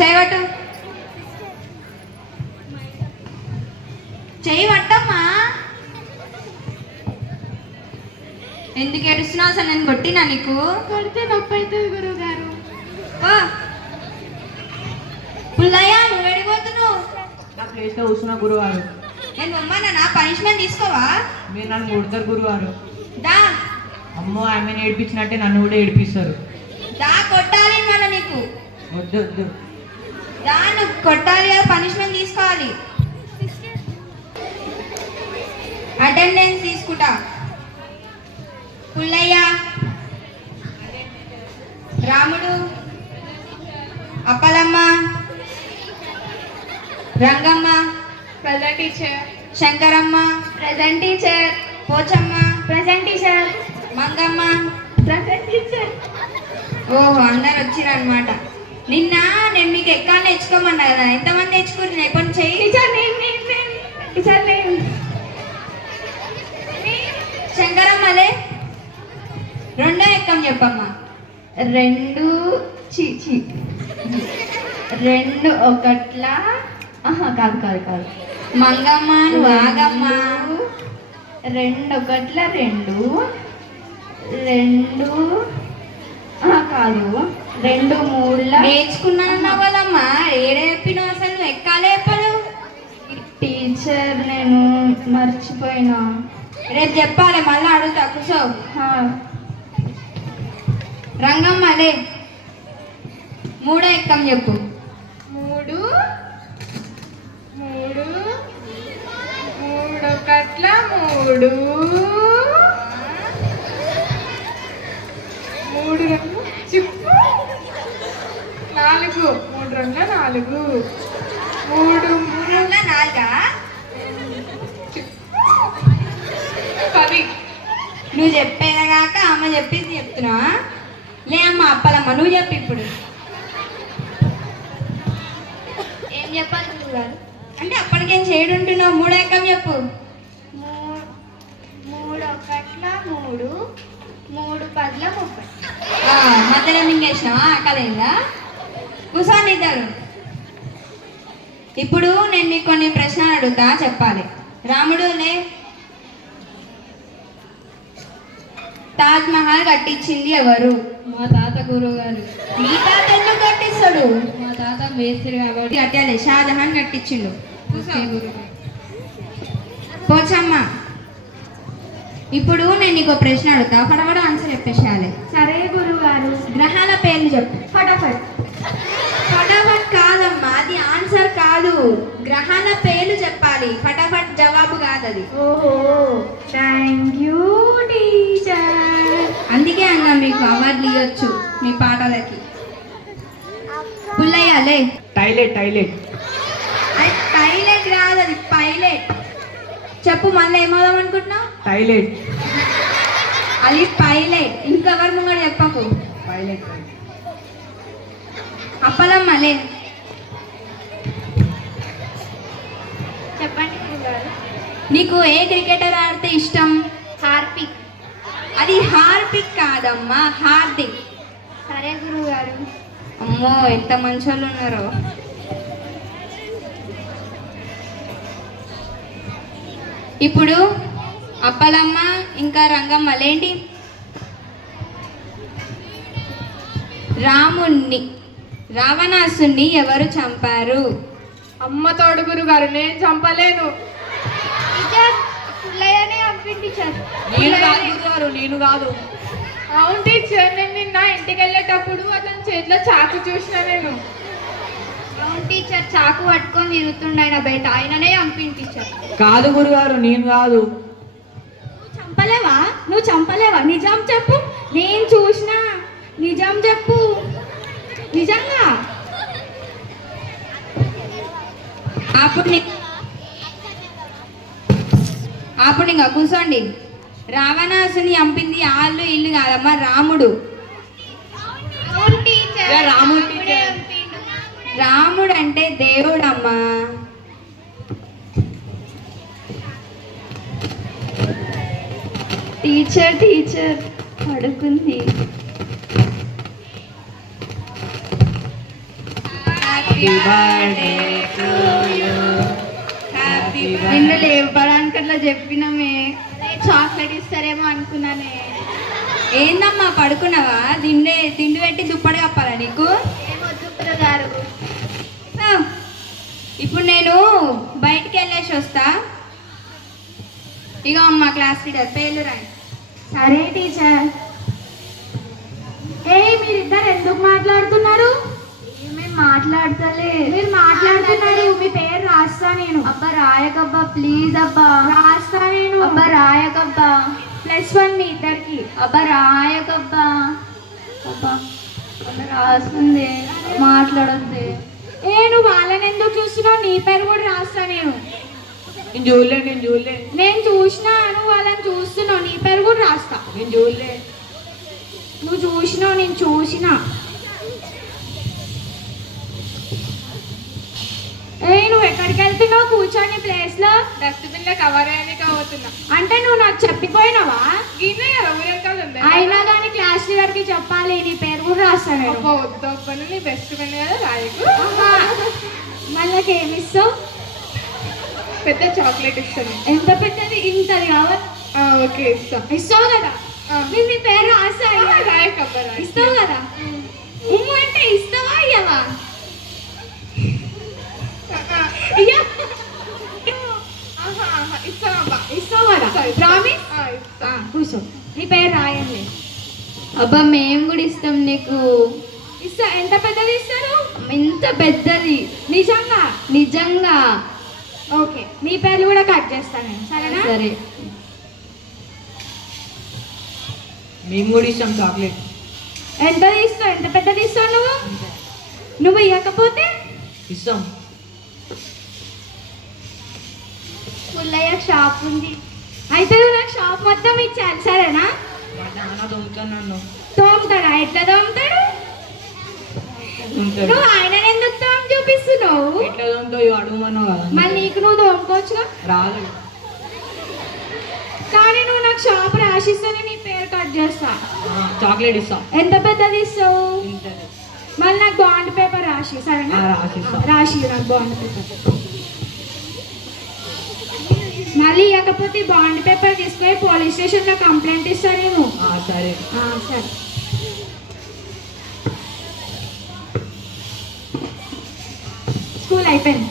చేయవట్టు చేయవట్టమ్మా. ఎందుకు ఏడుస్తున్నావు? అసలు నేను కొట్టినా నీకు? కొడితే నొప్పి అవుతుంది గురువు గారు. పుల్లయ్య నువ్వు వెళ్ళిపోతున్నావు. నా ప్లేస్లో కూర్చున్నా గురువారు. నేను బొమ్మన్నా పనిష్మెంట్ తీసుకోవా? మీరు నన్ను కొడతారు గురువారు. దా అమ్మో ఆమెను ఏడిపించినట్టే నన్ను కూడా ఏడిపిస్తారు. దా కొట్టాలి మన నీకు. వద్దు వద్దు. దా నువ్వు కొట్టాలి కదా, పనిష్మెంట్ తీసుకోవాలి. అటెండెన్స్ తీసుకుంటా. పుల్లయ్య, రాముడు, Appalamma, Rangamma, present teacher. Shankaramma, present teacher. Pochamma, present teacher. Mangamma, present teacher. ఓహో అందరు వచ్చిరనమాట. నిన్న నేను మీకు ఎక్కడ నేర్చుకోమన్నా కదా, ఎంతమంది నేర్చుకుని రేపటి చెయ్యి. టీచర్ టీచర్ శంకరమ్మలే రెండో ఎక్కం చెప్పమ్మా. రెండు చీచి 2 1 కాదు కాదు కాదు. మంగమ్మ నువ్వు ఆగమ్మ. 2 1 2 2 కాదు 2 3 నేర్చుకున్నాను వాళ్ళమ్మా. ఏడే చెప్పినావు అసలు? నువ్వు ఎక్కాలే చెప్పను. టీచర్ నేను మర్చిపోయినా. రేపు చెప్పాలి, మళ్ళీ అడుగుతా. కూర్చో. రంగమ్మలే మూడో ఎక్కం చెప్పు. 3 3 3 1 3 3 చెప్పు. 4 3 4 3 నాలుగా 10. నువ్వు చెప్పేదా కాక అమ్మ చెప్పింది చెప్తున్నావా? లే అమ్మ అప్పలమ్మ నువ్వు చెప్పు ఇప్పుడు. ఏం చెప్పాలి గురుగారు? అంటే అప్పటికేం చేయడు ఉంటున్నావు. మూడో ఎక్కం చెప్పు. 3 1 3 3 10 30. మధ్యలో మింగేసినావా? ఆకలేదా? కూర్చోండి ఇద్దరు. ఇప్పుడు నేను మీకు కొన్ని ప్రశ్నలు అడుగుతా, చెప్పాలి. రాముడు లే. తాజ్ మహల్ కట్టించింది ఎవరు? మా తాత గురువు గారు. మీ తాత ఎందుకు కట్టిస్తాడు? మా తాత మేస్త్రి కాబట్టి. కట్టాలి. షాజహాన్ కట్టించిండు. పోచమ్మ, ఇప్పుడు నేను నీకు ప్రశ్న అడుగుతా, ఫటాఫట ఆన్సర్ చెప్పేసేయాలి. సరే గురువు గారు. గ్రహాల పేర్లు చెప్పు. ఫటాఫట్. ఫటాఫట్ కాదమ్మా, అది ఆన్సర్ కాదు. గ్రహాల పేర్లు చెప్పాలి, ఫటాఫట్ జవాబు కాదు అది. ఓహో థ్యాంక్ యూ టీచర్. అందుకే అన్నా మీకు అవార్డులు ఇవ్వచ్చు మీ పాటలకి. పుల్లయ్యాలే. టాయిలెట్ టాయిలెట్ అది టైలెట్ కాదు, అది పైలెట్. చెప్పు మళ్ళీ ఏమవుదాం అనుకుంటున్నావు? టాయిలెట్ అది పైలెట్. ఇంకెవరు ముంగడ చెప్పకు. పైలెట్. అప్పలమ్మలే. చెప్పండి గురుగారు. నీకు ఏ క్రికెటర్ ఆడితే ఇష్టం? హార్పిక్. అది హార్పిక్ కాదమ్మా, హార్దిక్. సరే గురుగారు. అమ్మో ఎంత మంచి వాళ్ళు ఉన్నారో. ఇప్పుడు అప్పలమ్మ ఇంకా రంగమ్మలేంటి? రావణాసుని ఎవరు చంపారు? అమ్మ తోడు గురుగారు. నేను చంపలేను. టీచర్ పుల్లయ్యనే చంపింది టీచర్. నేను కాదు గురువారు, నేను కాదు. అవును టీచర్, నేను నిన్న ఇంటికి వెళ్ళేటప్పుడు అతని చేతిలో చాకు చూసిన నేను. అవును టీచర్, చాకు పట్టుకొని తిరుగుతుండ ఆయన బయట. ఆయననే చంపింది టీచర్. కాదు గురువారు, నేను కాదు. నువ్వు చంపలేవా? నిజం చెప్పు. నేను చూసిన. నిజం చెప్పు. నిజంగా. అప్పుడు ఇంకా కూర్చోండి. రావణాసుని చంపింది వాళ్ళు ఇల్లు కాదమ్మా, రాముడు. రాముడు అంటే దేవుడమ్మా. టీచర్ పడుకుంది. నిన్ను లేపడానికి అట్లా చెప్పినామే చాక్లెట్ ఇస్తారేమో అనుకున్నానే. ఏందమ్మా పడుకున్నావా? తిండి పెట్టి దుప్పటి కప్పాలా నీకు? ఏమొద్దు గారు. ఆ, ఇప్పుడు నేను బయటికి వెళ్ళేసి వస్తా. ఇక అమ్మ క్లాస్ లీడర్ పేర్లు రాయి. సరే టీచర్. మీరిద్దరు ఎందుకు మాట్లాడుతున్నారు? మేము మాట్లాడతలే. మీరు మాట్లాడుతున్నారు. మీ పేరు రాస్తా నేను. అబ్బా రాయకబ్బా ప్లీజ్. అబ్బా రాస్తా నేను. అబ్బా రాయకబ్బా. +1 మీ ఇద్దరికి. అబ్బా రాయకబ్బా. అబ్బా అబ్బా రాస్తుంది. మాట్లాడొద్దు. నువ్వు వాళ్ళని ఎందుకు చూస్తున్నావు? నీ పేరు కూడా రాస్తా నేను. నేను చూడలే. నేను చూసినా. నువ్వు వాళ్ళని చూస్తున్నావు. నీ పేరు కూడా రాస్తా. నేను చూడలే. నువ్వు చూసినావు. నేను చూసినా. నువ్వు ఎక్కడికి వెళ్తున్నావు? కూర్చోని ప్లేస్ లో. డస్ట్బిన్ లో కవర్ అయ్యానికి అవుతున్నా. అంటే నువ్వు నాకు చెప్పిపోయినావా? గిన్నె కదా ఊరంకాలు ఉంది. అయినా కానీ క్లాస్ లీడర్ కి చెప్పాలి. నీ పేరు కూడా రాస్తాను నేను. అబ్బా వద్దు అబ్బను, నీ బెస్ట్ ఫ్రెండ్ కదా రాయకు. మళ్ళీ ఏమిస్తావు? పెద్ద చాక్లెట్ ఇస్తాను. ఎంత పెద్దది? ఇంతది కావాలి. ఓకే ఇస్తా. ఇస్తావు కదా? నేను నీ పేరు రాస్తా. రాయకబ్బా రాయ. ఇస్తావు కదా? అంటే ఇస్తావా ఇయ్యవా? ఇస్తానబ్బా. ఇస్తావు కదా? ప్రామిస్? ఇస్తా. కూర్చో. నీ పేరు రాయండి. అబ్బా మేము కూడా ఇస్తాం నీకు. ఇస్తా. ఎంత పెద్దది ఇస్తారు? ఇంత పెద్దది. నిజంగా? నిజంగా. ఓకే. మీ పేర్లు కూడా కట్ చేస్తాను నేను. సరేనా? సరే. మేము కూడా ఇస్తాం చాక్లెట్. ఎంత ఇస్తావు? ఎంత పెద్దది ఇస్తావు నువ్వు? నువ్వు ఇవ్వకపోతే ఇస్తాం. పుల్లయ్య షాప్ ఉంది. అయితే నువ్వు నాకు షాప్ మొత్తం ఇచ్చాను. సరేనా? మా నాన్న దొంగతాను నన్ను. తోముతాడా? ఎట్లా తోముతాడు? నువ్వు ఆయన ఎందుకు తోము చూపిస్తున్నావు? ఎట్లా దొంగతావు అడుగుమన్నావు కదా. మరి నీకు నువ్వు తోముకోవచ్చుగా. రాదు. కానీ నువ్వు నాకు షాప్ రాసిస్తేనే నీ పేరు కట్ చేస్తా. చాక్లెట్ ఇస్తాం. ఎంత పెద్దది ఇస్తావు? ఇంతది. మళ్ళీ నాకు బాండ్ పేపర్ రాసి. సరేనా? రాసిస్తా. రాసి నాకు బాండ్ పేపర్. మళ్ళీ ఇవ్వకపోతే బాండ్ పేపర్ తీసుకొని పోలీస్ స్టేషన్లో కంప్లైంట్ ఇస్తానేమో. సరే. సరే. స్కూల్ అయిపోయింది.